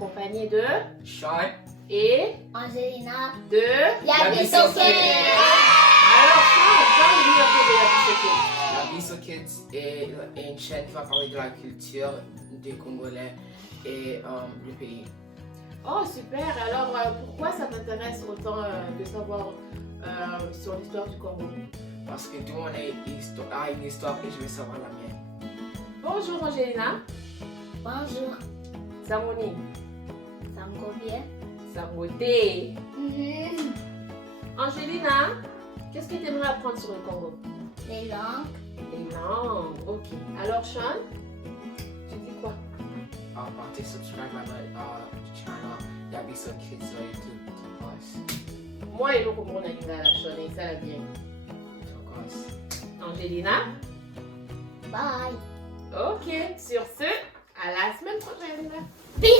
accompagné de Sean. et Angelina. de Yabi Soke. Alors, Sean, dis un peu de Yabi Soke. Yabi Soke est une chaîne qui va parler de la culture des Congolais et du pays. Oh, super. Alors, pourquoi ça t'intéresse autant de savoir sur l'histoire du Congo? Parce que tout le monde a une histoire et je veux savoir la mienne. Bonjour, Angelina. Bonjour. Samoni. Ça me convient? Samoté. Angelina, qu'est-ce que tu aimerais apprendre sur le Congo? Les langues. Les langues. Ok. Alors, Sean, tu dis quoi? Partez subscribe à my channel Yabi Soke sur YouTube. Moi, il faut qu'on ait la Sean et ça la bien. Angelina. Bye. Ok. Sur ce, à la semaine prochaine. Peace.